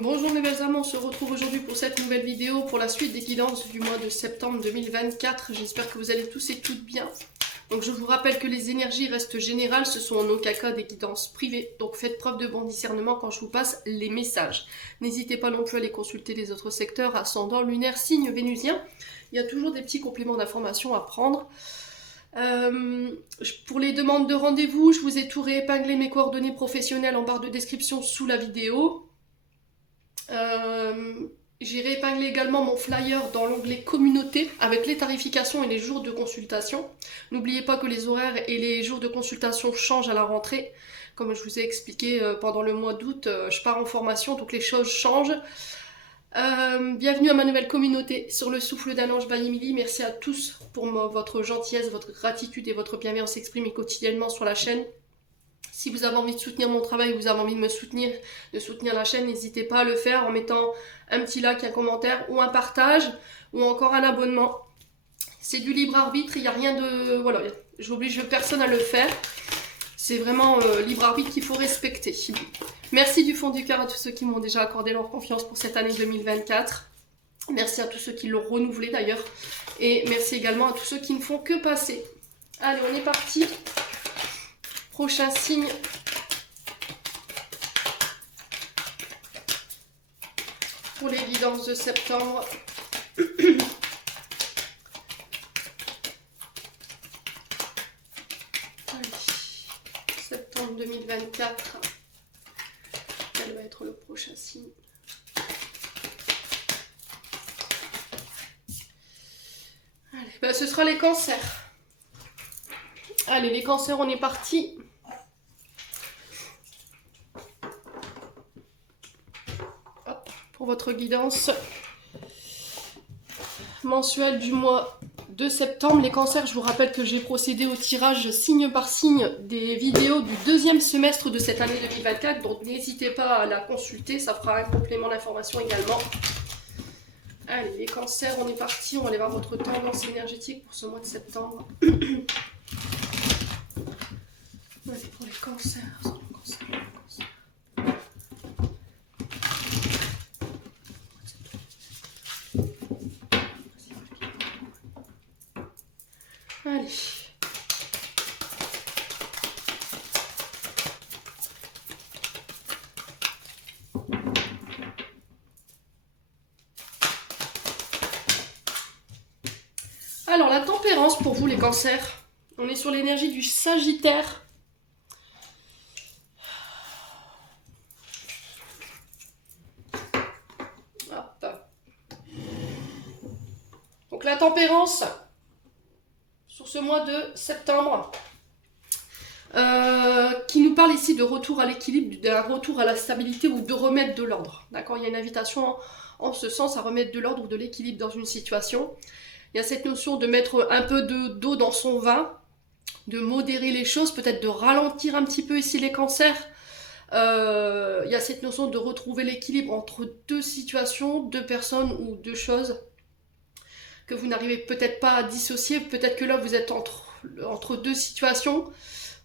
Bonjour mes belles âmes, on se retrouve aujourd'hui pour cette nouvelle vidéo pour la suite des guidances du mois de septembre 2024. J'espère que vous allez tous et toutes bien. Donc je vous rappelle que les énergies restent générales, ce sont en aucun cas des guidances privées. Donc faites preuve de bon discernement quand je vous passe les messages. N'hésitez pas non plus à aller consulter les autres secteurs, ascendant, lunaire, signe vénusien. Il y a toujours des petits compléments d'information à prendre. Pour les demandes de rendez-vous, je vous ai tout réépinglé mes coordonnées professionnelles en barre de description sous la vidéo. J'ai réépinglé également mon flyer dans l'onglet communauté avec les tarifications et les jours de consultation. N'oubliez pas que les horaires et les jours de consultation changent à la rentrée. Comme je vous ai expliqué pendant le mois d'août, je pars en formation, donc les choses changent. Bienvenue à ma nouvelle communauté sur le souffle d'un ange by Emily. Merci à tous pour votre gentillesse, votre gratitude et votre bienveillance exprimée quotidiennement sur la chaîne. Si vous avez envie de soutenir mon travail, vous avez envie de me soutenir, de soutenir la chaîne, n'hésitez pas à le faire en mettant un petit like, un commentaire ou un partage ou encore un abonnement. C'est du libre arbitre, il n'y a rien de... Voilà, j'oblige personne à le faire. C'est vraiment libre arbitre qu'il faut respecter. Merci du fond du cœur à tous ceux qui m'ont déjà accordé leur confiance pour cette année 2024. Merci à tous ceux qui l'ont renouvelé d'ailleurs. Et merci également à tous ceux qui ne font que passer. Allez, on est parti. Prochain signe. Pour les guidances de septembre. Allez. Septembre 2024. Quel va être le prochain signe? Allez, ben, ce sera les cancers. Allez, les cancers, on est parti. Hop, pour votre guidance mensuelle du mois de septembre. Les cancers, je vous rappelle que j'ai procédé au tirage signe par signe des vidéos du deuxième semestre de cette année 2024. Donc n'hésitez pas à la consulter, ça fera un complément d'information également. Allez, les cancers, on est parti. On va aller voir votre tendance énergétique pour ce mois de septembre. Allez, pour les cancers, Allez. Alors, la tempérance pour vous, les cancers. On est sur l'énergie du Sagittaire. Donc la tempérance sur ce mois de septembre qui nous parle ici de retour à l'équilibre, d'un retour à la stabilité ou de remettre de l'ordre. D'accord, il y a une invitation en ce sens à remettre de l'ordre ou de l'équilibre dans une situation. Il y a cette notion de mettre un peu d'eau dans son vin, de modérer les choses, peut-être de ralentir un petit peu ici les cancers. Il y a cette notion de retrouver l'équilibre entre deux situations, deux personnes ou deux choses que vous n'arrivez peut-être pas à dissocier. Peut-être que là vous êtes entre deux situations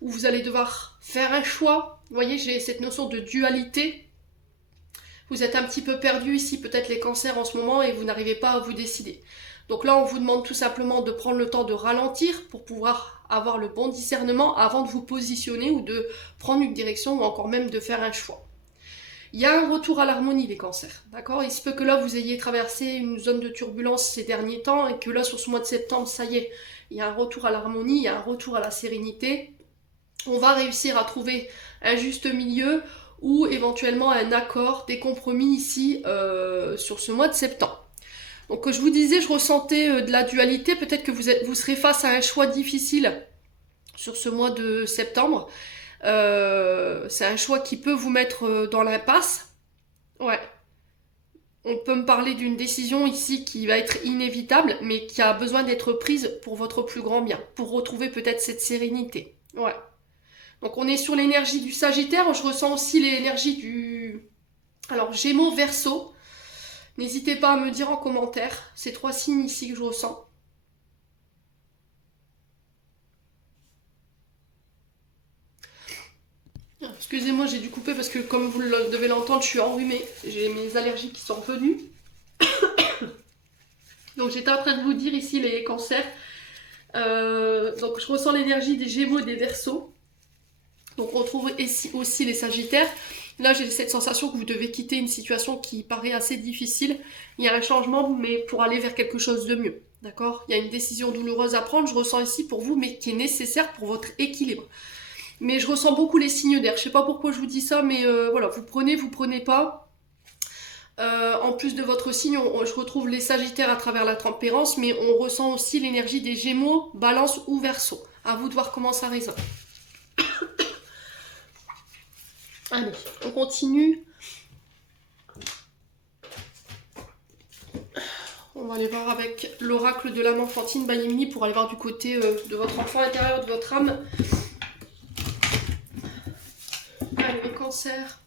où vous allez devoir faire un choix. Vous voyez, j'ai cette notion de dualité. Vous êtes un petit peu perdu ici, peut-être les cancers en ce moment, et vous n'arrivez pas à vous décider. Donc là, on vous demande tout simplement de prendre le temps de ralentir pour pouvoir avoir le bon discernement avant de vous positionner ou de prendre une direction ou encore même de faire un choix. Il y a un retour à l'harmonie, les cancers, d'accord? Il se peut que là, vous ayez traversé une zone de turbulence ces derniers temps et que là, sur ce mois de septembre, ça y est, il y a un retour à l'harmonie, il y a un retour à la sérénité. On va réussir à trouver un juste milieu ou éventuellement un accord, des compromis ici sur ce mois de septembre. Donc je vous disais, je ressentais de la dualité, peut-être que vous serez face à un choix difficile sur ce mois de septembre. C'est un choix qui peut vous mettre dans l'impasse. Ouais. On peut me parler d'une décision ici qui va être inévitable, mais qui a besoin d'être prise pour votre plus grand bien, pour retrouver peut-être cette sérénité. Ouais. Donc on est sur l'énergie du Sagittaire, je ressens aussi l'énergie du... Alors Gémeaux, Verseau. N'hésitez pas à me dire en commentaire ces trois signes ici que je ressens. Excusez-moi, j'ai dû couper parce que comme vous devez l'entendre, je suis enrhumée. J'ai mes allergies qui sont revenues. Donc j'étais en train de vous dire ici les cancers. Donc je ressens l'énergie des Gémeaux et des Verseaux. Donc on retrouve ici aussi les Sagittaires. Là j'ai cette sensation que vous devez quitter une situation qui paraît assez difficile. Il y a un changement mais pour aller vers quelque chose de mieux. D'accord? Il y a une décision douloureuse à prendre, je ressens ici pour vous, mais qui est nécessaire pour votre équilibre. Mais je ressens beaucoup les signes d'air. Je sais pas pourquoi je vous dis ça, mais voilà, vous prenez pas. En plus de votre signe, je retrouve les Sagittaires à travers la tempérance, mais on ressent aussi l'énergie des Gémeaux, Balance ou Verseau. À vous de voir comment ça résonne. Allez, on continue. On va aller voir avec l'oracle de l'âme enfantine Bayemini pour aller voir du côté de votre enfant intérieur, de votre âme. Allez, les cancers.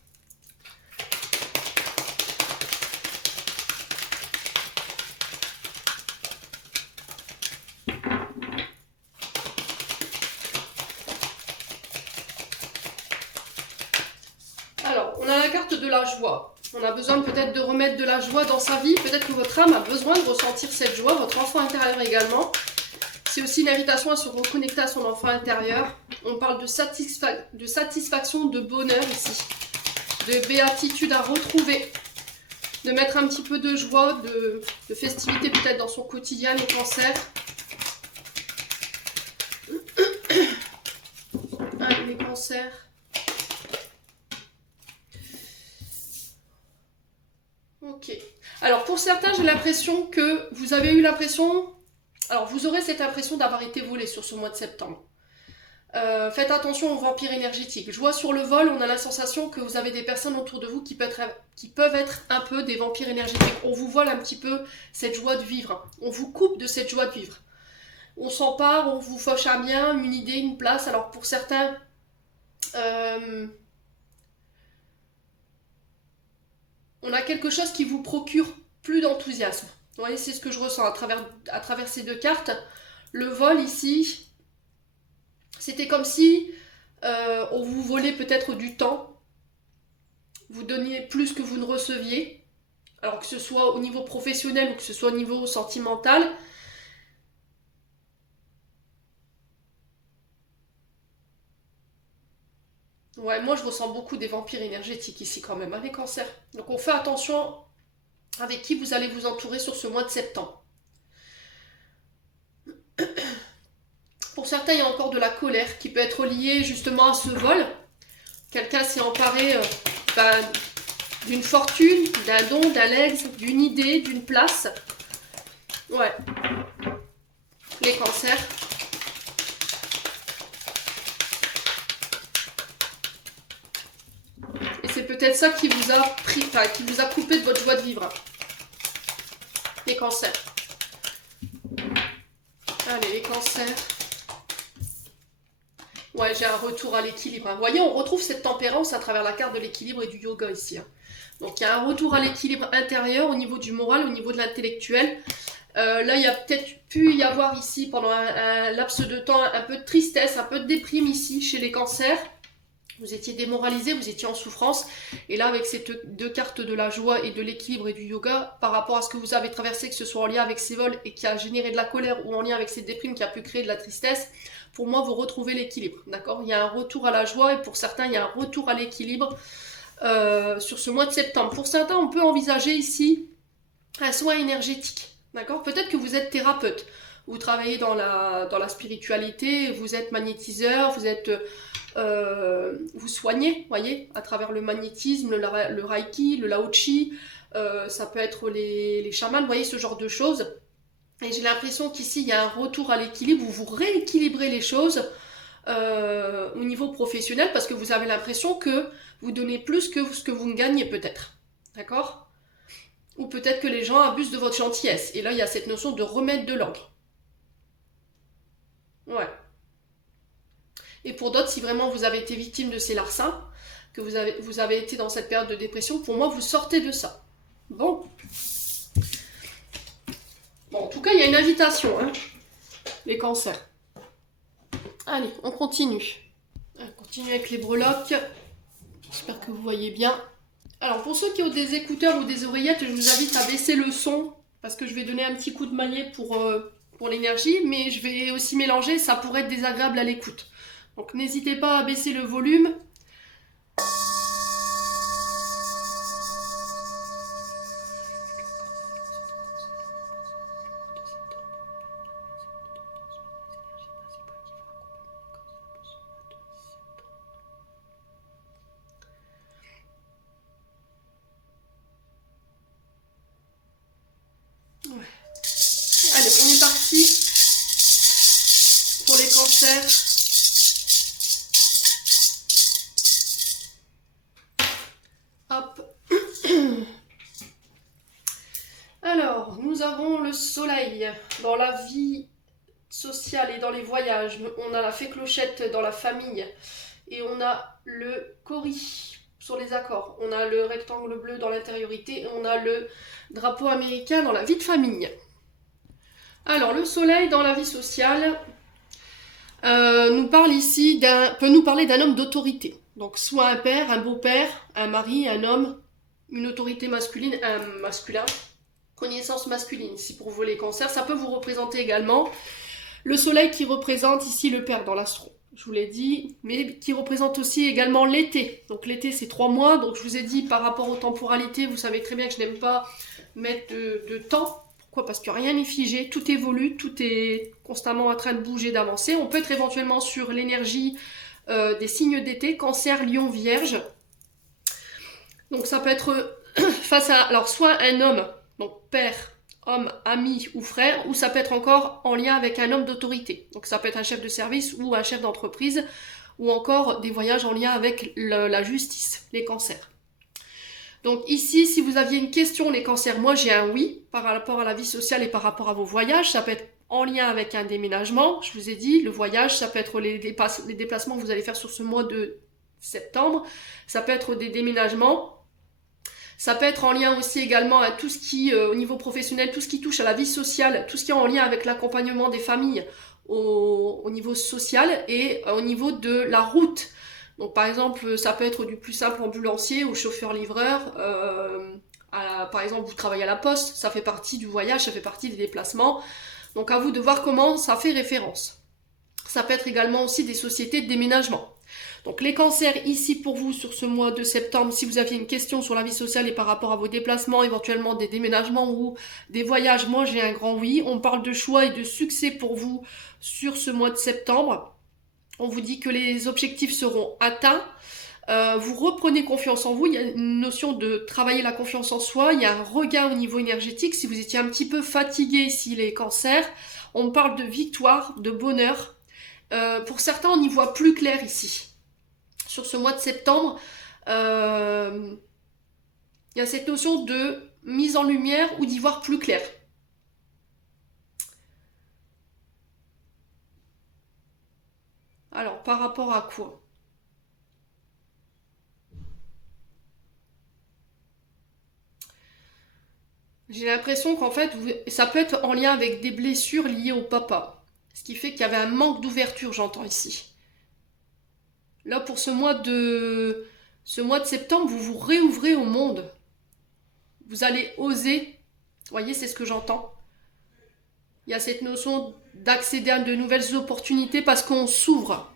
Alors, on a la carte de la joie. On a besoin peut-être de remettre de la joie dans sa vie. Peut-être que votre âme a besoin de ressentir cette joie, votre enfant intérieur également. C'est aussi une invitation à se reconnecter à son enfant intérieur. On parle de satisfaction, de bonheur ici. De béatitude à retrouver. De mettre un petit peu de joie, de festivité peut-être dans son quotidien, les cancers. Allez, les cancers. Ok. Alors pour certains, j'ai l'impression que vous avez eu l'impression... Alors vous aurez cette impression d'avoir été volé sur ce mois de septembre. Faites attention aux vampires énergétiques. Je vois sur le vol, on a la sensation que vous avez des personnes autour de vous qui peuvent être un peu des vampires énergétiques. On vous vole un petit peu cette joie de vivre. On vous coupe de cette joie de vivre. On s'empare, on vous fauche un bien, une idée, une place. Alors pour certains... on a quelque chose qui vous procure plus d'enthousiasme. Vous voyez, c'est ce que je ressens à travers ces deux cartes. Le vol ici, c'était comme si on vous volait peut-être du temps. Vous donniez plus que vous ne receviez. Alors que ce soit au niveau professionnel ou que ce soit au niveau sentimental. Ouais, moi je ressens beaucoup des vampires énergétiques ici quand même, hein, les cancers. Donc on fait attention avec qui vous allez vous entourer sur ce mois de septembre. Pour certains, il y a encore de la colère qui peut être liée justement à ce vol. Quelqu'un s'est emparé d'une fortune, d'un don, d'un legs, d'une idée, d'une place. Ouais. Les cancers. Et c'est peut-être ça qui vous a qui vous a coupé de votre joie de vivre. Les cancers. Allez, les cancers. Ouais, j'ai un retour à l'équilibre. Vous voyez, on retrouve cette tempérance à travers la carte de l'équilibre et du yoga ici. Donc, il y a un retour à l'équilibre intérieur au niveau du moral, au niveau de l'intellectuel. Là, il y a peut-être pu y avoir ici, pendant un laps de temps, un peu de tristesse, un peu de déprime ici, chez les cancers. Vous étiez démoralisé, vous étiez en souffrance. Et là, avec ces deux cartes de la joie et de l'équilibre et du yoga, par rapport à ce que vous avez traversé, que ce soit en lien avec ces vols et qui a généré de la colère, ou en lien avec ces déprimes qui a pu créer de la tristesse, pour moi, vous retrouvez l'équilibre. D'accord? Il y a un retour à la joie et pour certains, il y a un retour à l'équilibre sur ce mois de septembre. Pour certains, on peut envisager ici un soin énergétique. D'accord? Peut-être que vous êtes thérapeute. Vous travaillez dans la spiritualité, vous êtes magnétiseur, vous soignez, voyez, à travers le magnétisme, le reiki, le lao-chi, ça peut être les chamans, vous voyez, ce genre de choses. Et j'ai l'impression qu'ici, il y a un retour à l'équilibre, où vous rééquilibrez les choses au niveau professionnel, parce que vous avez l'impression que vous donnez plus que ce que vous ne gagnez peut-être. D'accord? Ou peut-être que les gens abusent de votre gentillesse. Et là, il y a cette notion de remettre de l'ordre. Ouais. Et pour d'autres, si vraiment vous avez été victime de ces larcins, que vous avez été dans cette période de dépression, pour moi, vous sortez de ça. Bon. Bon, en tout cas, il y a une invitation, hein, les cancers. Allez, on continue. On continue avec les breloques. J'espère que vous voyez bien. Alors pour ceux qui ont des écouteurs ou des oreillettes, je vous invite à baisser le son parce que je vais donner un petit coup de maillet pour l'énergie, mais je vais aussi mélanger, ça pourrait être désagréable à l'écoute. Donc n'hésitez pas à baisser le volume. Ouais. Allez, on est parti pour les cancers. Hop. Alors, nous avons le soleil dans la vie sociale et dans les voyages. On a la fée clochette dans la famille. Et on a le cori sur les accords. On a le rectangle bleu dans l'intériorité. Et on a le drapeau américain dans la vie de famille. Alors, le soleil dans la vie sociale nous parle ici peut nous parler d'un homme d'autorité. Donc, soit un père, un beau-père, un mari, un homme, une autorité masculine, un masculin, connaissance masculine. Si pour vous les cancers, ça peut vous représenter également le soleil qui représente ici le père dans l'astro. Je vous l'ai dit, mais qui représente aussi également l'été. Donc l'été c'est 3 mois, donc je vous ai dit par rapport aux temporalités, vous savez très bien que je n'aime pas mettre de temps. Pourquoi? Parce que rien n'est figé, tout évolue, tout est constamment en train de bouger, d'avancer. On peut être éventuellement sur l'énergie des signes d'été, cancer, lion, vierge. Donc ça peut être face à, alors soit un homme, donc père, homme, ami ou frère, ou ça peut être encore en lien avec un homme d'autorité. Donc ça peut être un chef de service ou un chef d'entreprise, ou encore des voyages en lien avec la justice, les cancers. Donc ici, si vous aviez une question, les cancers, moi j'ai un oui, par rapport à la vie sociale et par rapport à vos voyages, ça peut être en lien avec un déménagement, je vous ai dit, le voyage, ça peut être les déplacements que vous allez faire sur ce mois de septembre, ça peut être des déménagements, ça peut être en lien aussi également à tout ce qui, au niveau professionnel, tout ce qui touche à la vie sociale, tout ce qui est en lien avec l'accompagnement des familles au niveau social et au niveau de la route. Donc par exemple, ça peut être du plus simple ambulancier ou chauffeur-livreur. Par exemple, vous travaillez à la poste, ça fait partie du voyage, ça fait partie des déplacements. Donc à vous de voir comment ça fait référence. Ça peut être également aussi des sociétés de déménagement. Donc les cancers ici pour vous sur ce mois de septembre, si vous aviez une question sur la vie sociale et par rapport à vos déplacements, éventuellement des déménagements ou des voyages, moi j'ai un grand oui. On parle de choix et de succès pour vous sur ce mois de septembre. On vous dit que les objectifs seront atteints. Vous reprenez confiance en vous, il y a une notion de travailler la confiance en soi, il y a un regain au niveau énergétique. Si vous étiez un petit peu fatigué ici les cancers, on parle de victoire, de bonheur. Pour certains on y voit plus clair ici. Sur ce mois de septembre, il y a cette notion de mise en lumière ou d'y voir plus clair. Alors, par rapport à quoi? J'ai l'impression qu'en fait, ça peut être en lien avec des blessures liées au papa. Ce qui fait qu'il y avait un manque d'ouverture, j'entends ici. Là, pour ce mois de septembre, vous vous réouvrez au monde. Vous allez oser. Vous voyez, c'est ce que j'entends. Il y a cette notion d'accéder à de nouvelles opportunités parce qu'on s'ouvre.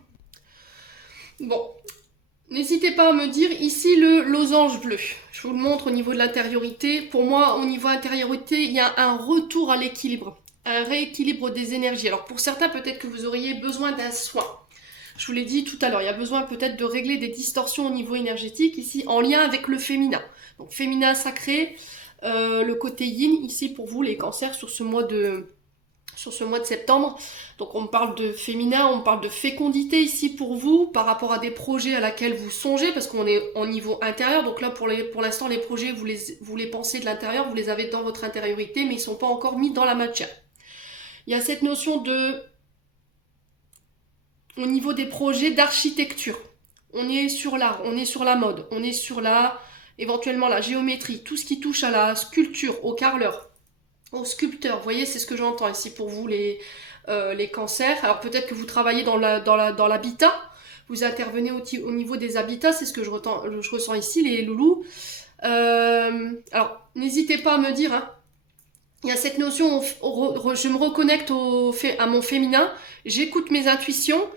Bon, n'hésitez pas à me dire ici le losange bleu. Je vous le montre au niveau de l'intériorité. Pour moi, au niveau intériorité, il y a un retour à l'équilibre, un rééquilibre des énergies. Alors pour certains, peut-être que vous auriez besoin d'un soin. Je vous l'ai dit tout à l'heure, il y a besoin peut-être de régler des distorsions au niveau énergétique ici en lien avec le féminin. Donc féminin sacré, le côté yin ici pour vous les cancers sur ce mois de septembre. Donc on parle de féminin, on parle de fécondité ici pour vous par rapport à des projets à laquelle vous songez parce qu'on est au niveau intérieur. Donc là pour l'instant les projets vous les pensez de l'intérieur, vous les avez dans votre intériorité mais ils ne sont pas encore mis dans la matière. Il y a cette notion de au niveau des projets d'architecture. On est sur l'art, on est sur la mode, on est sur éventuellement la géométrie, tout ce qui touche à la sculpture, au carreleur, au sculpteur. Vous voyez, c'est ce que j'entends ici pour vous les cancers. Alors peut-être que vous travaillez dans l'habitat, vous intervenez au niveau des habitats, c'est ce que je ressens ici, les loulous. Alors, n'hésitez pas à me dire, hein, il y a cette notion, je me reconnecte à mon féminin, j'écoute mes intuitions,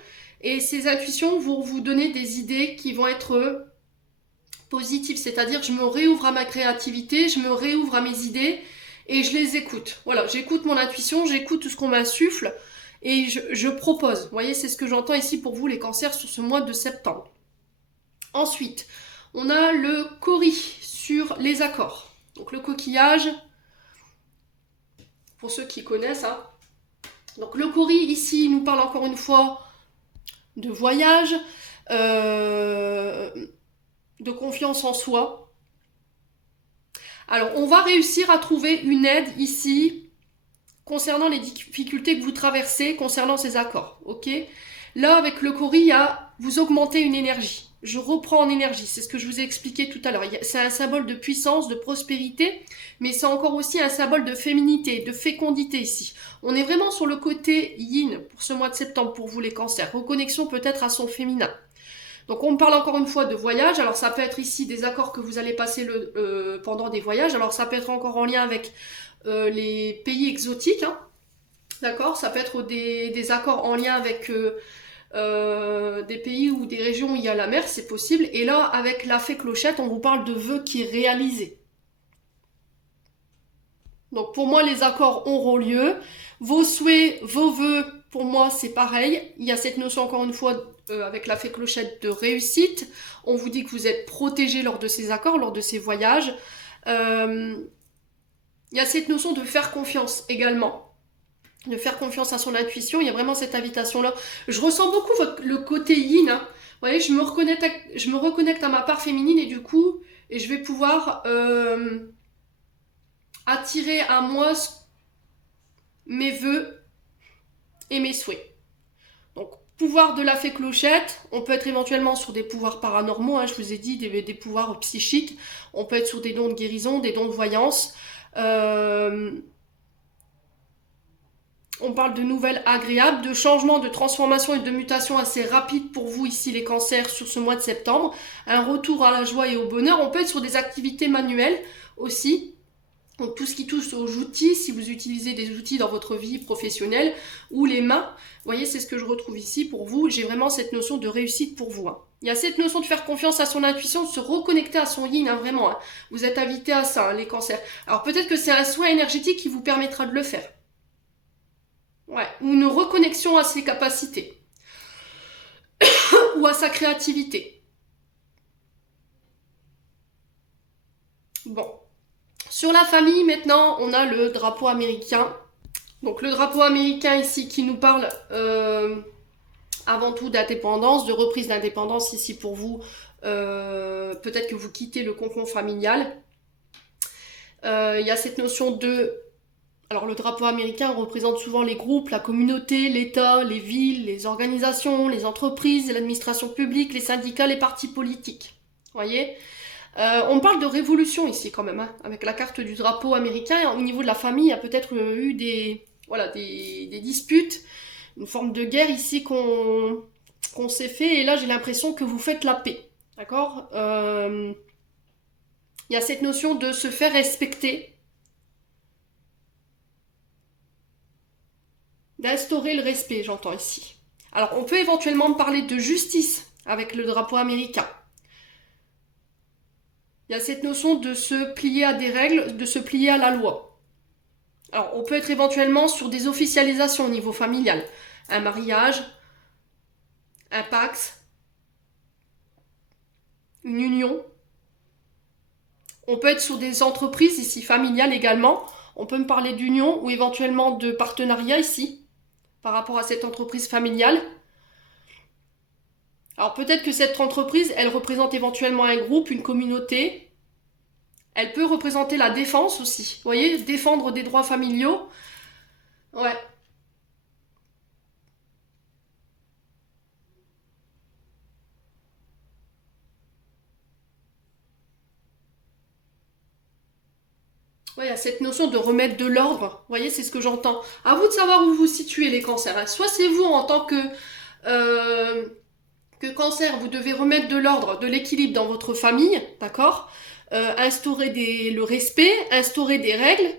et ces intuitions vont vous donner des idées qui vont être positives, c'est-à-dire je me réouvre à ma créativité, je me réouvre à mes idées, et je les écoute. Voilà, j'écoute mon intuition, j'écoute tout ce qu'on m'insuffle, et je propose. Vous voyez, c'est ce que j'entends ici pour vous, les cancers, sur ce mois de septembre. Ensuite, on a le cori sur les accords. Donc le coquillage, pour ceux qui connaissent, hein. Donc le cori ici il nous parle encore une fois de voyage, de confiance en soi. Alors on va réussir à trouver une aide ici concernant les difficultés que vous traversez concernant ces accords, ok? Là avec le cori, vous augmentez une énergie. Je reprends en énergie, c'est ce que je vous ai expliqué tout à l'heure. C'est un symbole de puissance, de prospérité, mais c'est encore aussi un symbole de féminité, de fécondité ici. On est vraiment sur le côté yin pour ce mois de septembre, pour vous les cancers. Reconnexion peut-être à son féminin. Donc on me parle encore une fois de voyage. Alors ça peut être ici des accords que vous allez passer pendant des voyages. Alors ça peut être encore en lien avec les pays exotiques. Hein. D'accord? Ça peut être des accords en lien avec... des pays ou des régions où il y a la mer, c'est possible. Et là, avec la fée clochette, on vous parle de vœux qui est réalisé. Donc pour moi, les accords auront lieu. Vos souhaits, vos vœux, pour moi, c'est pareil. Il y a cette notion, encore une fois, avec la fée clochette, de réussite. On vous dit que vous êtes protégé lors de ces accords, lors de ces voyages. Il y a cette notion de faire confiance également. De faire confiance à son intuition, il y a vraiment cette invitation-là. Je ressens beaucoup le côté yin. Hein. Vous voyez, je me reconnecte à ma part féminine et du coup, je vais pouvoir attirer à moi mes vœux et mes souhaits. Donc, pouvoir de la fée clochette, on peut être éventuellement sur des pouvoirs paranormaux, hein, je vous ai dit, des pouvoirs psychiques, on peut être sur des dons de guérison, des dons de voyance, on parle de nouvelles agréables, de changements, de transformations et de mutations assez rapides pour vous ici les cancers sur ce mois de septembre. Un retour à la joie et au bonheur. On peut être sur des activités manuelles aussi. Donc tout ce qui touche aux outils, si vous utilisez des outils dans votre vie professionnelle ou les mains. Vous voyez, c'est ce que je retrouve ici pour vous. J'ai vraiment cette notion de réussite pour vous. Hein. Il y a cette notion de faire confiance à son intuition, de se reconnecter à son yin, hein, vraiment. Hein. Vous êtes invité à ça, hein, les cancers. Alors peut-être que c'est un soin énergétique qui vous permettra de le faire. Ouais, ou une reconnexion à ses capacités. Ou à sa créativité. Bon. Sur la famille, maintenant, on a le drapeau américain. Donc le drapeau américain ici qui nous parle avant tout d'indépendance, de reprise d'indépendance ici pour vous. Peut-être que vous quittez le cocon familial. Il y a cette notion de... Alors le drapeau américain représente souvent les groupes, la communauté, l'État, les villes, les organisations, les entreprises, l'administration publique, les syndicats, les partis politiques. Vous voyez ? On parle de révolution ici quand même, hein, avec la carte du drapeau américain. Au niveau de la famille, il y a peut-être eu des disputes, une forme de guerre ici qu'on s'est fait. Et là, j'ai l'impression que vous faites la paix. D'accord ? Il y a cette notion de se faire respecter. D'instaurer le respect, j'entends ici. Alors, on peut éventuellement parler de justice avec le drapeau américain. Il y a cette notion de se plier à des règles, de se plier à la loi. Alors, on peut être éventuellement sur des officialisations au niveau familial. Un mariage, un pax, une union. On peut être sur des entreprises ici, familiales également. On peut me parler d'union ou éventuellement de partenariat ici, par rapport à cette entreprise familiale. Alors peut-être que cette entreprise, elle représente éventuellement un groupe, une communauté. Elle peut représenter la défense aussi. Vous voyez, défendre des droits familiaux. Ouais. Ouais, il y a cette notion de remettre de l'ordre. Vous voyez, c'est ce que j'entends. À vous de savoir où vous vous situez, les cancers. Soit c'est vous en tant que que Cancer, vous devez remettre de l'ordre, de l'équilibre dans votre famille, d'accord, instaurer le respect, instaurer des règles.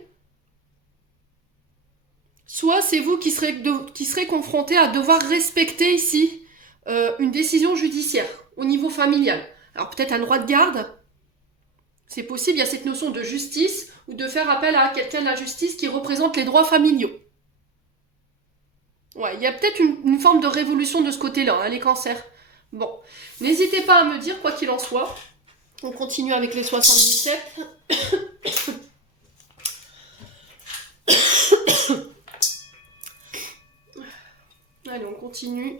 Soit c'est vous qui serez confronté à devoir respecter ici une décision judiciaire au niveau familial. Alors peut-être un droit de garde, c'est possible, il y a cette notion de justice ou de faire appel à quelqu'un de la justice qui représente les droits familiaux. Ouais, il y a peut-être une forme de révolution de ce côté-là, hein, les cancers. Bon, n'hésitez pas à me dire, quoi qu'il en soit. On continue avec les 77. Allez, on continue.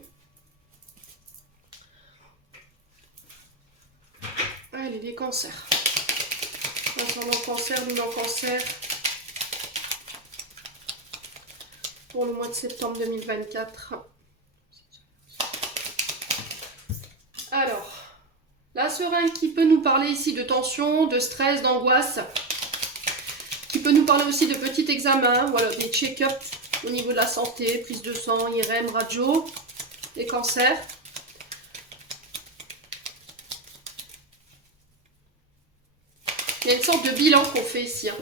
Allez, les cancers. Ascendant cancer, lunaire cancer. Pour le mois de septembre 2024. Alors, la seringue qui peut nous parler ici de tension, de stress, d'angoisse, qui peut nous parler aussi de petits examens, voilà, des check-ups au niveau de la santé, prise de sang, IRM, radio, les cancers. Il y a une sorte de bilan qu'on fait ici, hein,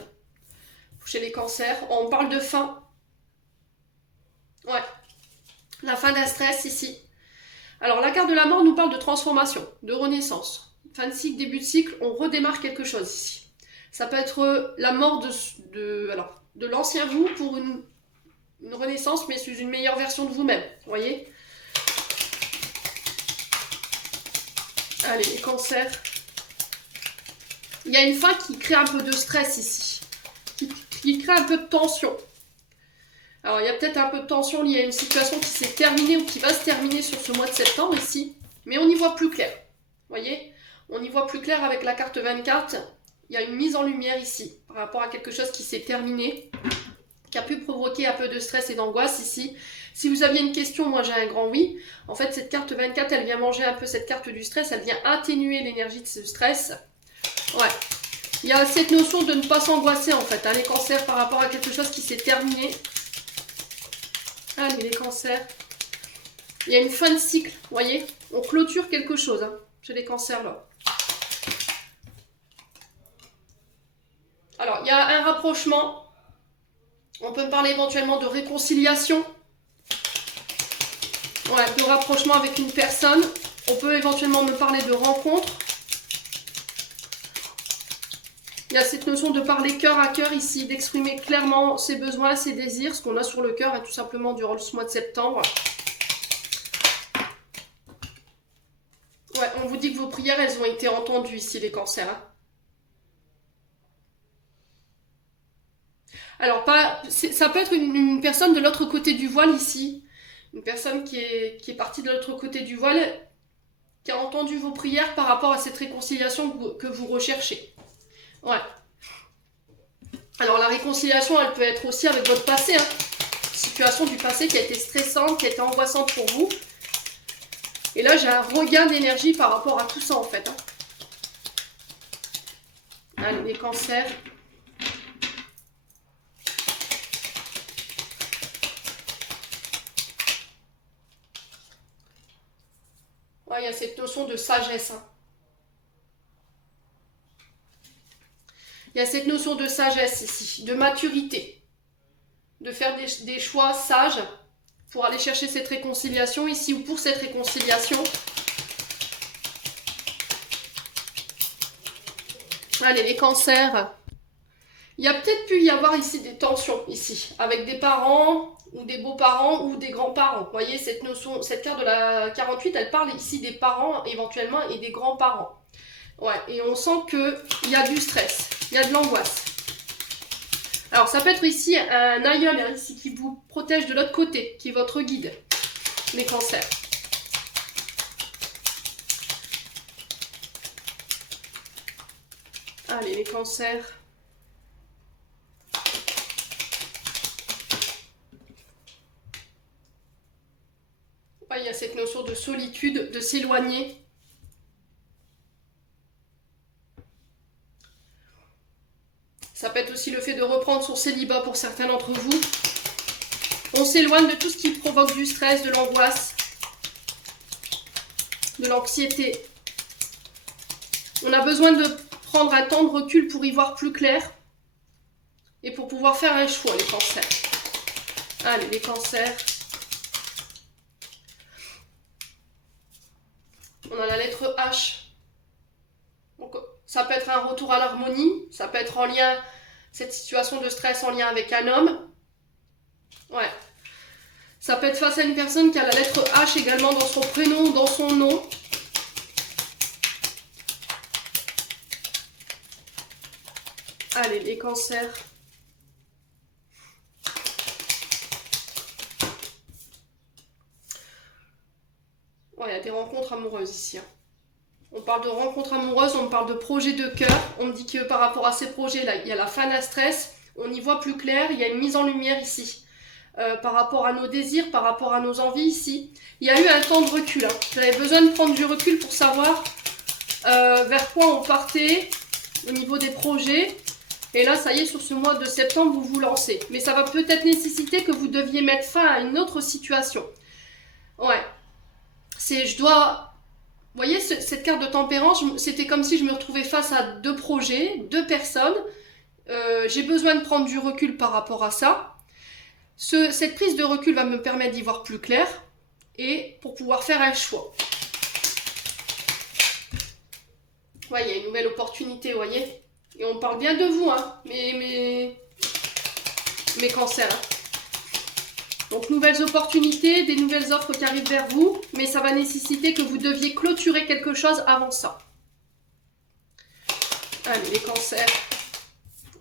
chez les cancers. On parle de fin. Ouais, la fin d'un stress ici. Alors, la carte de la mort nous parle de transformation, de renaissance. Fin de cycle, début de cycle, on redémarre quelque chose ici. Ça peut être la mort de l'ancien vous pour une renaissance, mais sous une meilleure version de vous-même. Vous voyez? Allez, les cancers. Il y a une fin qui crée un peu de stress ici. Qui crée un peu de tension. Alors, il y a peut-être un peu de tension liée à une situation qui s'est terminée ou qui va se terminer sur ce mois de septembre ici. Mais on y voit plus clair. Vous voyez? On y voit plus clair avec la carte 24. Il y a une mise en lumière ici par rapport à quelque chose qui s'est terminé, qui a pu provoquer un peu de stress et d'angoisse ici. Si vous aviez une question, moi j'ai un grand oui. En fait, cette carte 24, elle vient manger un peu cette carte du stress. Elle vient atténuer l'énergie de ce stress. Ouais. Il y a cette notion de ne pas s'angoisser en fait, hein, les cancers par rapport à quelque chose qui s'est terminé. Allez, les cancers. Il y a une fin de cycle, vous voyez? On clôture quelque chose, hein, chez les cancers là. Alors, il y a un rapprochement. On peut me parler éventuellement de réconciliation. Ouais, de rapprochement avec une personne. On peut éventuellement me parler de rencontre. Il y a cette notion de parler cœur à cœur ici, d'exprimer clairement ses besoins, ses désirs, ce qu'on a sur le cœur, et tout simplement durant ce mois de septembre. Ouais, on vous dit que vos prières, elles ont été entendues ici, les cancers. Hein. Alors, ça peut être une personne de l'autre côté du voile ici. Une personne qui est partie de l'autre côté du voile, qui a entendu vos prières par rapport à cette réconciliation que vous recherchez. Ouais. Alors la réconciliation, elle peut être aussi avec votre passé. Hein. Situation du passé qui a été stressante, qui a été angoissante pour vous. Et là, j'ai un regain d'énergie par rapport à tout ça en fait. Hein. Allez, les cancers. Ouais, il y a cette notion de sagesse. Hein. Il y a cette notion de sagesse ici, de maturité, de faire des choix sages pour aller chercher cette réconciliation ici ou pour cette réconciliation. Allez, les cancers. Il y a peut-être pu y avoir ici des tensions ici, avec des parents ou des beaux-parents ou des grands-parents. Vous voyez, cette notion, cette carte de la 48, elle parle ici des parents éventuellement et des grands-parents. Ouais, et on sent qu'il y a du stress, il y a de l'angoisse. Alors, ça peut être ici un aïeul hein, ici, qui vous protège de l'autre côté, qui est votre guide, les cancers. Allez, les cancers. Ouais, il y a cette notion de solitude, de s'éloigner. Ça peut être aussi le fait de reprendre son célibat pour certains d'entre vous. On s'éloigne de tout ce qui provoque du stress, de l'angoisse. de l'anxiété. On a besoin de prendre un temps de recul pour y voir plus clair et pour pouvoir faire un choix, les cancers. Allez, les cancers. On a la lettre H. Donc, ça peut être un retour à l'harmonie, ça peut être en lien, cette situation de stress en lien avec un homme. Ouais. Ça peut être face à une personne qui a la lettre H également dans son prénom ou dans son nom. Allez, les cancers. Ouais, il y a des rencontres amoureuses ici. On parle de rencontres amoureuses, on parle de projets de cœur. On me dit que par rapport à ces projets-là, il y a la fin d'un stress. On y voit plus clair, il y a une mise en lumière ici. Par rapport à nos désirs, par rapport à nos envies ici. Il y a eu un temps de recul. Hein. J'avais besoin de prendre du recul pour savoir vers quoi on partait au niveau des projets. Et là, ça y est, sur ce mois de septembre, vous vous lancez. Mais ça va peut-être nécessiter que vous deviez mettre fin à une autre situation. Ouais. Vous voyez, cette carte de tempérance, c'était comme si je me retrouvais face à deux projets, deux personnes. J'ai besoin de prendre du recul par rapport à ça. Cette prise de recul va me permettre d'y voir plus clair et pour pouvoir faire un choix. Ouais, il y a une nouvelle opportunité, vous voyez. Et on parle bien de vous, hein, mes cancers. Hein. Donc, nouvelles opportunités, des nouvelles offres qui arrivent vers vous, mais ça va nécessiter que vous deviez clôturer quelque chose avant ça. Allez, les cancers.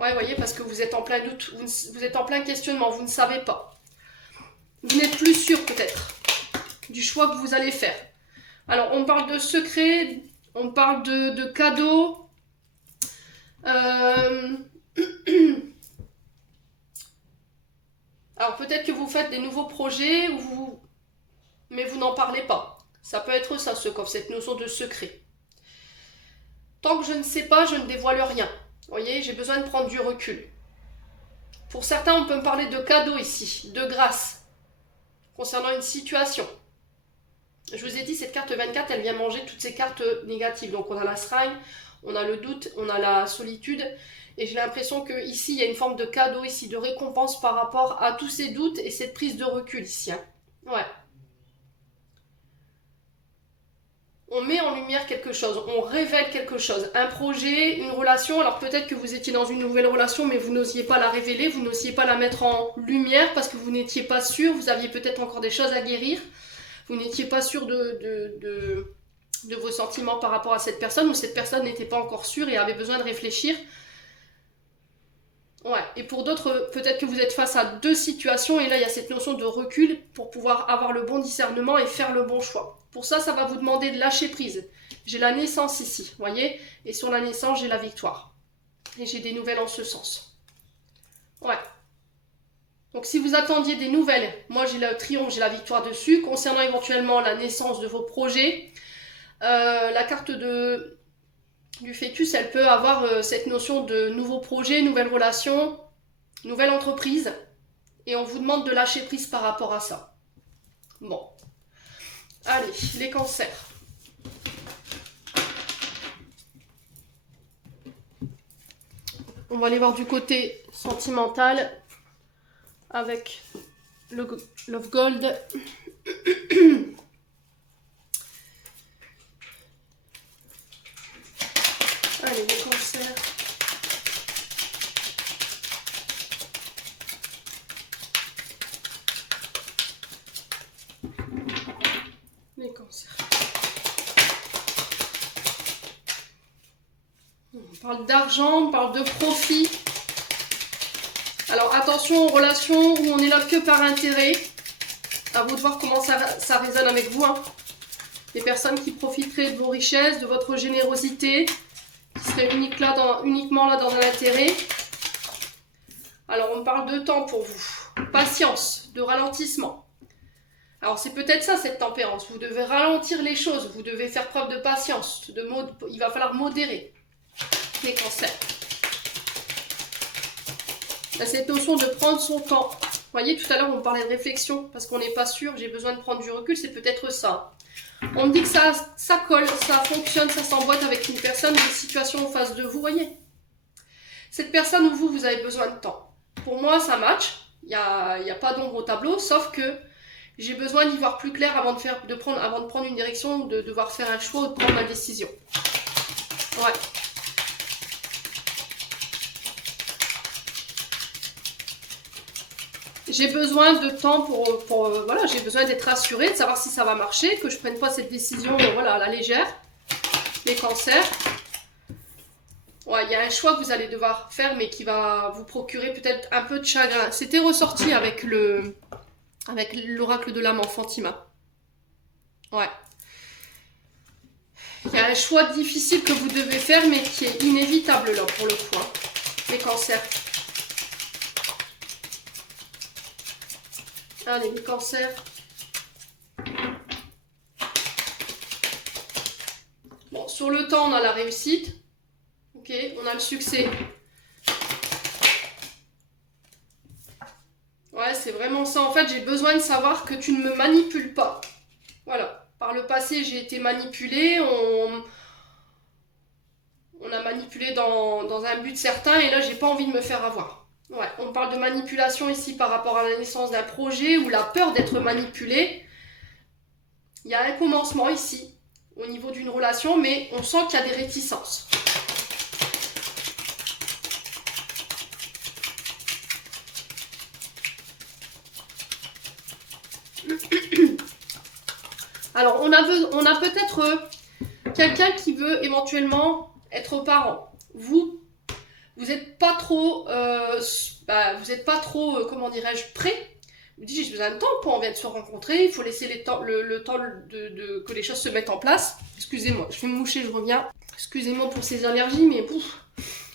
Ouais, vous voyez, parce que vous êtes en plein doute, vous êtes en plein questionnement, vous ne savez pas. Vous n'êtes plus sûr peut-être du choix que vous allez faire. Alors, on parle de secrets, on parle de cadeaux. Alors, peut-être que vous faites des nouveaux projets, mais vous n'en parlez pas. Ça peut être ça, cette notion de secret. Tant que je ne sais pas, je ne dévoile rien. Vous voyez, j'ai besoin de prendre du recul. Pour certains, on peut me parler de cadeaux ici, de grâce, concernant une situation. Je vous ai dit, cette carte 24, elle vient manger toutes ces cartes négatives. Donc, on a la seringue, on a le doute, on a la solitude. Et j'ai l'impression qu'ici, il y a une forme de cadeau ici, de récompense par rapport à tous ces doutes et cette prise de recul ici. Hein. Ouais. On met en lumière quelque chose, on révèle quelque chose, un projet, une relation. Alors peut-être que vous étiez dans une nouvelle relation, mais vous n'osiez pas la révéler, vous n'osiez pas la mettre en lumière parce que vous n'étiez pas sûr, vous aviez peut-être encore des choses à guérir, vous n'étiez pas sûr de vos sentiments par rapport à cette personne, ou cette personne n'était pas encore sûre et avait besoin de réfléchir. Ouais, et pour d'autres, peut-être que vous êtes face à deux situations, et là il y a cette notion de recul pour pouvoir avoir le bon discernement et faire le bon choix. Pour ça, ça va vous demander de lâcher prise. J'ai la naissance ici, vous voyez, et sur la naissance, j'ai la victoire. Et j'ai des nouvelles en ce sens. Ouais. Donc si vous attendiez des nouvelles, moi j'ai le triomphe, j'ai la victoire dessus. Concernant éventuellement la naissance de vos projets, la carte du fœtus, elle peut avoir cette notion de nouveaux projets, nouvelles relations, nouvelle entreprise. Et on vous demande de lâcher prise par rapport à ça. Bon. Allez, les cancers. On va aller voir du côté sentimental avec le Love Gold. Allez, les cancers. Les cancers. On parle d'argent, on parle de profit. Alors attention aux relations où on est là que par intérêt. À vous de voir comment ça résonne avec vous. Hein. Des personnes qui profiteraient de vos richesses, de votre générosité, qui seraient uniquement là dans un intérêt. Alors on parle de temps pour vous. Patience, de ralentissement. Alors c'est peut-être ça cette tempérance. Vous devez ralentir les choses, vous devez faire preuve de patience. Il va falloir modérer les cancers. Là, cette notion de prendre son temps. Vous voyez, tout à l'heure, on parlait de réflexion parce qu'on n'est pas sûr, j'ai besoin de prendre du recul, c'est peut-être ça. On me dit que ça colle, ça fonctionne, ça s'emboîte avec une personne, une situation en face de vous, vous voyez. Cette personne où vous avez besoin de temps. Pour moi, ça match. Il n'y a pas d'ombre au tableau, sauf que j'ai besoin d'y voir plus clair avant de prendre une direction, ou de devoir faire un choix ou de prendre ma décision. Ouais. J'ai besoin de temps voilà, j'ai besoin d'être rassurée, de savoir si ça va marcher, que je ne prenne pas cette décision voilà, à la légère. Les cancers. Ouais, il y a un choix que vous allez devoir faire, mais qui va vous procurer peut-être un peu de chagrin. C'était ressorti avec l'oracle de l'âme en Fatima. Ouais. Il y a un choix difficile que vous devez faire, mais qui est inévitable là pour le coup. Hein. Les cancers. Allez, les cancers. Bon, sur le temps, on a la réussite. Ok, on a le succès. Ouais, c'est vraiment ça. En fait, j'ai besoin de savoir que tu ne me manipules pas. Voilà. Par le passé, j'ai été manipulée. On a manipulé dans un but certain. Et là, j'ai pas envie de me faire avoir. Ouais, on parle de manipulation ici par rapport à la naissance d'un projet ou la peur d'être manipulé. Il y a un commencement ici, au niveau d'une relation, mais on sent qu'il y a des réticences. Alors, on a peut-être quelqu'un qui veut éventuellement être parent. Vous n'êtes pas trop, comment dirais-je, prêt. Vous dites, j'ai besoin de temps, on vient de se rencontrer, il faut laisser le temps que les choses se mettent en place. Excusez-moi, je vais me moucher, je reviens. Excusez-moi pour ces allergies, mais pouf.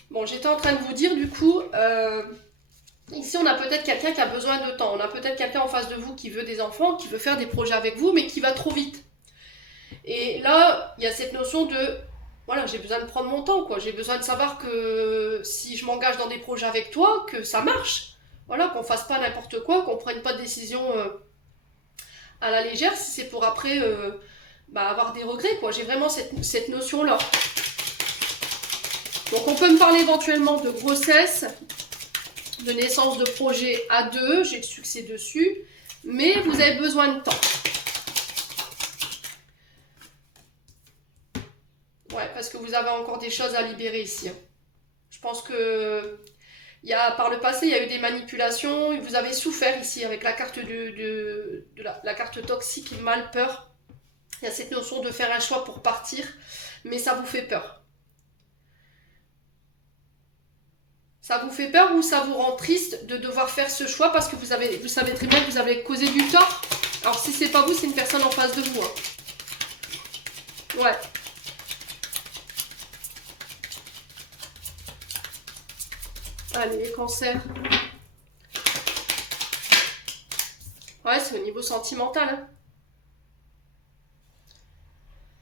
Bon, j'étais en train de vous dire, du coup, ici on a peut-être quelqu'un qui a besoin de temps. On a peut-être quelqu'un en face de vous qui veut des enfants, qui veut faire des projets avec vous, mais qui va trop vite. Et là, il y a cette notion de, voilà, j'ai besoin de prendre mon temps, quoi. J'ai besoin de savoir que si je m'engage dans des projets avec toi, que ça marche. Voilà, qu'on fasse pas n'importe quoi, qu'on prenne pas de décision à la légère, si c'est pour après avoir des regrets, quoi. J'ai vraiment cette notion-là. Donc on peut me parler éventuellement de grossesse, de naissance de projet à deux, j'ai le succès dessus, mais vous avez besoin de temps. Ouais, parce que vous avez encore des choses à libérer ici. Je pense que par le passé, il y a eu des manipulations, vous avez souffert ici avec la carte la carte toxique, mal, peur. Il y a cette notion de faire un choix pour partir, mais ça vous fait peur. Ça vous fait peur ou ça vous rend triste de devoir faire ce choix parce que vous savez très bien que vous avez causé du tort. Alors si c'est pas vous, c'est une personne en face de vous. Hein. Ouais. Allez, les cancers. Ouais, c'est au niveau sentimental. Hein.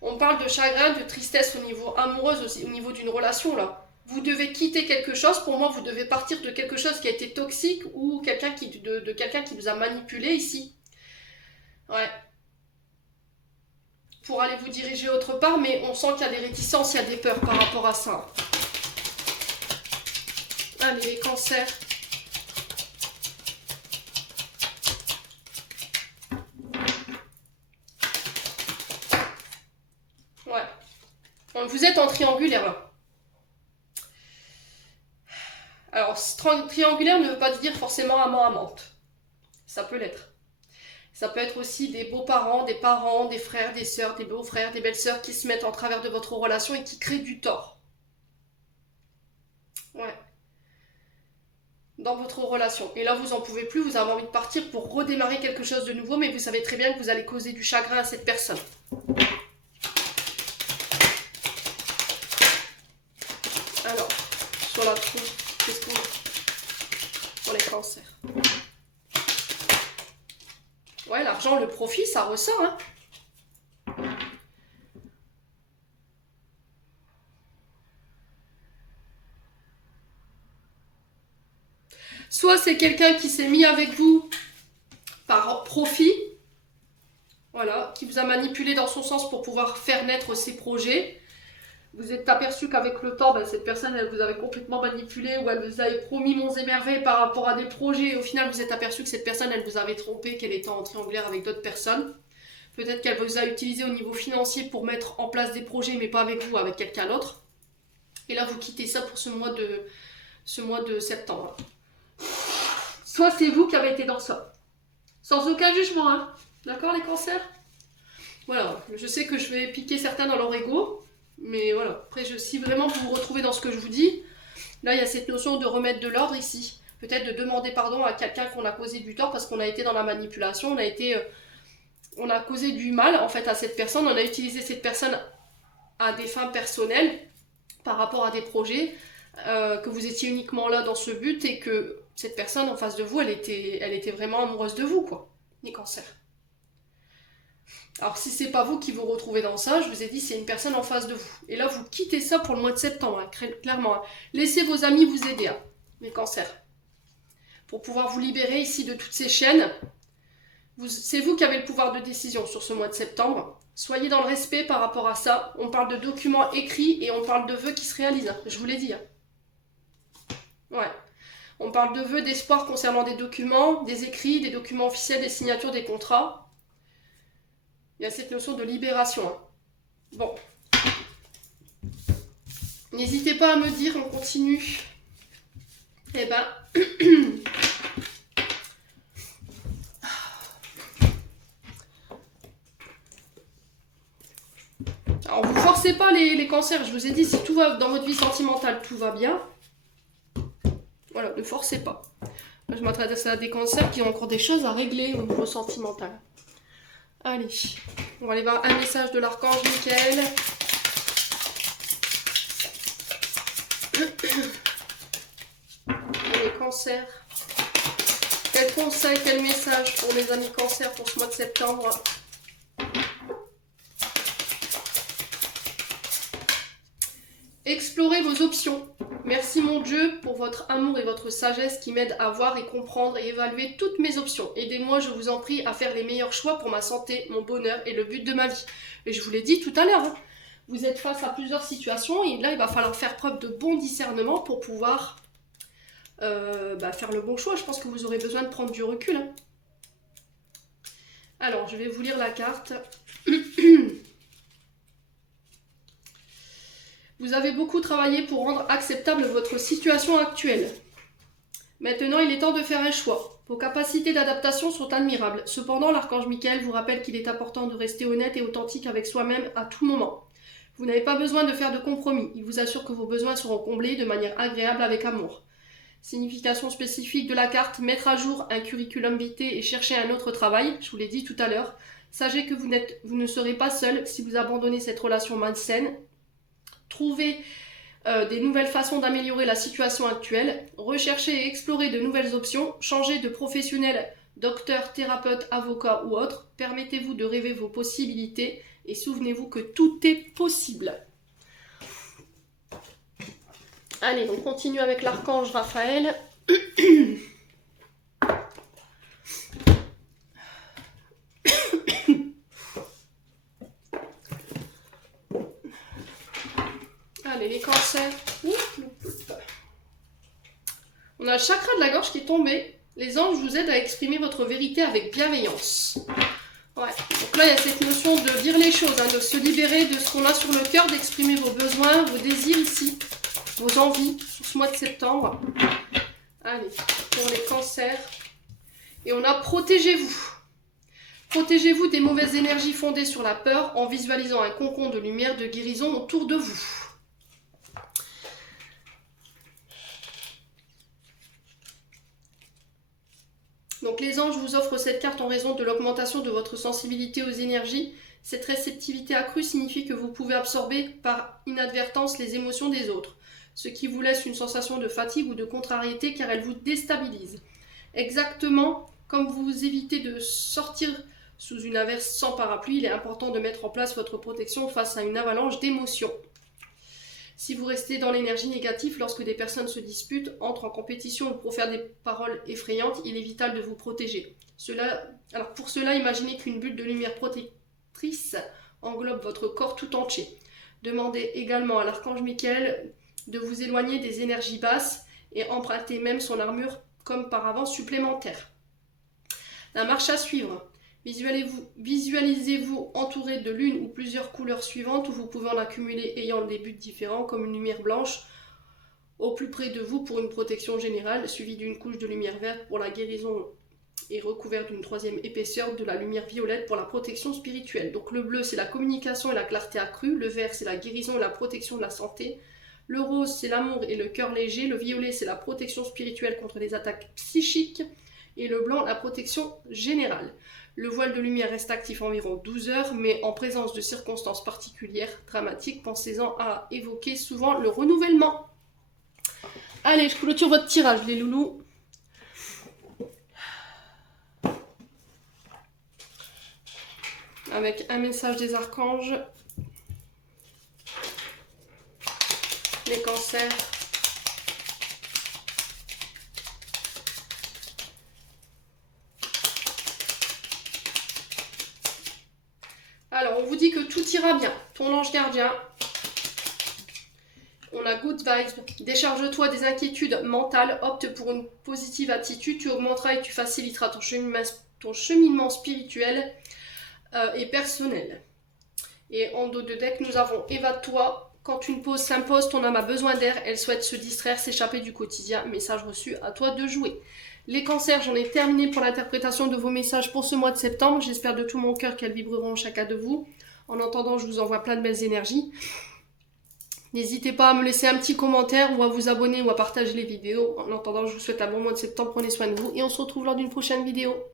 On parle de chagrin, de tristesse au niveau amoureux aussi, au niveau d'une relation là. Vous devez quitter quelque chose. Pour moi, vous devez partir de quelque chose qui a été toxique ou quelqu'un de quelqu'un qui vous a manipulé ici. Ouais. Pour aller vous diriger autre part, mais on sent qu'il y a des réticences, il y a des peurs par rapport à ça. Allez, les cancers. Ouais. Vous êtes en triangulaire là. Alors, triangulaire ne veut pas dire forcément amant-amante. Ça peut l'être. Ça peut être aussi des beaux-parents, des frères, des sœurs, des beaux-frères, des belles-sœurs qui se mettent en travers de votre relation et qui créent du tort. Ouais. Dans votre relation. Et là, vous en pouvez plus, vous avez envie de partir pour redémarrer quelque chose de nouveau, mais vous savez très bien que vous allez causer du chagrin à cette personne. Alors, sur la trousse, qu'est-ce qu'on a pour les cancers? Ouais, l'argent, le profit, ça ressort, hein. Soit c'est quelqu'un qui s'est mis avec vous par profit, voilà, qui vous a manipulé dans son sens pour pouvoir faire naître ses projets. Vous êtes aperçu qu'avec le temps, cette personne, elle vous avait complètement manipulé ou elle vous avait promis monts et merveilles par rapport à des projets et au final, vous êtes aperçu que cette personne, elle vous avait trompé, qu'elle était en triangulaire avec d'autres personnes. Peut-être qu'elle vous a utilisé au niveau financier pour mettre en place des projets, mais pas avec vous, avec quelqu'un d'autre. Et là, vous quittez ça pour ce mois de septembre. Soit c'est vous qui avez été dans ça. Sans aucun jugement, hein. D'accord, les cancers? Voilà, je sais que je vais piquer certains dans leur ego, mais voilà. Après, si vraiment vous vous retrouvez dans ce que je vous dis, là, il y a cette notion de remettre de l'ordre ici. Peut-être de demander pardon à quelqu'un qu'on a causé du tort parce qu'on a été dans la manipulation, on a causé du mal en fait à cette personne, on a utilisé cette personne à des fins personnelles par rapport à des projets, que vous étiez uniquement là dans ce but et que cette personne en face de vous, elle était vraiment amoureuse de vous, quoi, les cancers. Alors si c'est pas vous qui vous retrouvez dans ça, je vous ai dit c'est une personne en face de vous. Et là vous quittez ça pour le mois de septembre, hein, clairement. Hein. Laissez vos amis vous aider, hein, les cancers. Pour pouvoir vous libérer ici de toutes ces chaînes. C'est vous qui avez le pouvoir de décision sur ce mois de septembre. Soyez dans le respect par rapport à ça. On parle de documents écrits et on parle de vœux qui se réalisent, hein, je vous l'ai dit. Hein. Ouais. On parle de vœux, d'espoir concernant des documents, des écrits, des documents officiels, des signatures, des contrats. Il y a cette notion de libération. Hein. Bon. N'hésitez pas à me dire, on continue. Eh ben... Alors, vous forcez pas les cancers. Je vous ai dit, si tout va dans votre vie sentimentale, tout va bien. Voilà, ne forcez pas. Moi, je m'adresse à des cancers qui ont encore des choses à régler au niveau sentimental. Allez, on va aller voir un message de l'archange Michael. Les cancers. Quel conseil, quel message pour les amis cancers pour ce mois de septembre? Explorez vos options. Merci mon Dieu pour votre amour et votre sagesse qui m'aident à voir et comprendre et évaluer toutes mes options. Aidez-moi, je vous en prie, à faire les meilleurs choix pour ma santé, mon bonheur et le but de ma vie. Et je vous l'ai dit tout à l'heure, hein, vous êtes face à plusieurs situations et là il va falloir faire preuve de bon discernement pour pouvoir faire le bon choix. Je pense que vous aurez besoin de prendre du recul. Hein. Alors, je vais vous lire la carte. Vous avez beaucoup travaillé pour rendre acceptable votre situation actuelle. Maintenant, il est temps de faire un choix. Vos capacités d'adaptation sont admirables. Cependant, l'archange Michael vous rappelle qu'il est important de rester honnête et authentique avec soi-même à tout moment. Vous n'avez pas besoin de faire de compromis. Il vous assure que vos besoins seront comblés de manière agréable avec amour. Signification spécifique de la carte, mettre à jour un curriculum vitae et chercher un autre travail, je vous l'ai dit tout à l'heure. Sachez que vous ne serez pas seul si vous abandonnez cette relation malsaine. Trouvez des nouvelles façons d'améliorer la situation actuelle, recherchez et explorez de nouvelles options, changez de professionnel, docteur, thérapeute, avocat ou autre, permettez-vous de rêver vos possibilités et souvenez-vous que tout est possible. Allez, on continue avec l'archange Raphaël. Allez, les cancers. On a le chakra de la gorge qui est tombé. Les anges vous aident à exprimer votre vérité avec bienveillance. Ouais. Donc là, il y a cette notion de dire les choses, hein, de se libérer de ce qu'on a sur le cœur, d'exprimer vos besoins, vos désirs ici, vos envies sur ce mois de septembre. Allez, pour les cancers. Et on a protégez-vous. Protégez-vous des mauvaises énergies fondées sur la peur en visualisant un cocon de lumière de guérison autour de vous. Donc les anges vous offrent cette carte en raison de l'augmentation de votre sensibilité aux énergies. Cette réceptivité accrue signifie que vous pouvez absorber par inadvertance les émotions des autres, ce qui vous laisse une sensation de fatigue ou de contrariété car elle vous déstabilise. Exactement comme vous évitez de sortir sous une averse sans parapluie, il est important de mettre en place votre protection face à une avalanche d'émotions. Si vous restez dans l'énergie négative lorsque des personnes se disputent, entrent en compétition ou profèrent des paroles effrayantes, il est vital de vous protéger. Alors pour cela, imaginez qu'une bulle de lumière protectrice englobe votre corps tout entier. Demandez également à l'archange Michael de vous éloigner des énergies basses et empruntez même son armure comme paravent supplémentaire. La marche à suivre. Visualisez-vous entouré de l'une ou plusieurs couleurs suivantes où vous pouvez en accumuler ayant des buts différents comme une lumière blanche au plus près de vous pour une protection générale, suivie d'une couche de lumière verte pour la guérison et recouvert d'une troisième épaisseur de la lumière violette pour la protection spirituelle. Donc le bleu c'est la communication et la clarté accrue, le vert c'est la guérison et la protection de la santé, le rose c'est l'amour et le cœur léger, le violet c'est la protection spirituelle contre les attaques psychiques et le blanc la protection générale. Le voile de lumière reste actif environ 12 heures, mais en présence de circonstances particulières, dramatiques, pensez-en à évoquer souvent le renouvellement. Allez, je clôture votre tirage, les loulous. Avec un message des archanges. Les cancers. Alors, on vous dit que tout ira bien. Ton ange gardien. On a good vibes. Décharge-toi des inquiétudes mentales. Opte pour une positive attitude. Tu augmenteras et tu faciliteras ton cheminement spirituel et personnel. Et en dos de deck, nous avons évade-toi. Quand une pause s'impose, ton âme a besoin d'air. Elle souhaite se distraire, s'échapper du quotidien. Message reçu, à toi de jouer. Les cancers, j'en ai terminé pour l'interprétation de vos messages pour ce mois de septembre. J'espère de tout mon cœur qu'elles vibreront chacun de vous. En attendant, je vous envoie plein de belles énergies. N'hésitez pas à me laisser un petit commentaire ou à vous abonner ou à partager les vidéos. En attendant, je vous souhaite un bon mois de septembre. Prenez soin de vous et on se retrouve lors d'une prochaine vidéo.